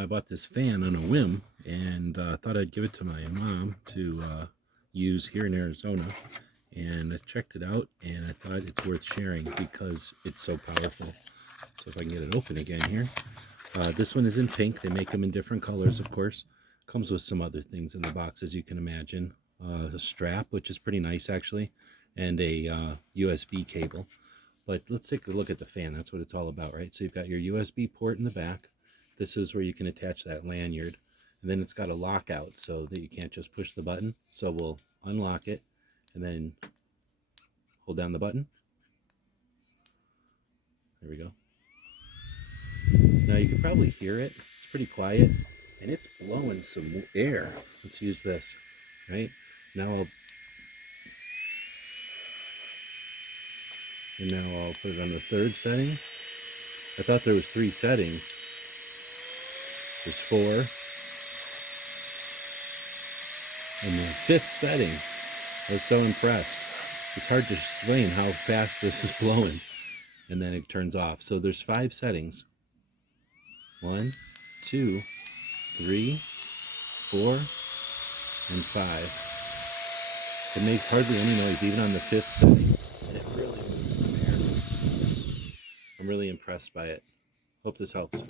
I bought this fan on a whim, and thought I'd give it to my mom to use here in Arizona. And I checked it out, and I thought it's worth sharing because it's so powerful. So if I can get it open again here. This one is in pink. They make them in different colors, of course. Comes with some other things in the box, as you can imagine. A strap, which is pretty nice actually, and a USB cable. But let's take a look at the fan. That's what it's all about, right? So you've got your USB port in the back. This is where you can attach that lanyard. And then it's got a lockout so that you can't just push the button. So we'll unlock it and then hold down the button. There we go. Now you can probably hear it. It's pretty quiet and it's blowing some air. Let's use this, right? Now I'll put it on the third setting. I thought there was 3 settings. There's 4. And the 5th setting. I was so impressed. It's hard to explain how fast this is blowing. And then it turns off. So there's 5 settings. 1, 2, 3, 4, and 5. It makes hardly any noise, even on the 5th setting. And it really moves some air. I'm really impressed by it. Hope this helps.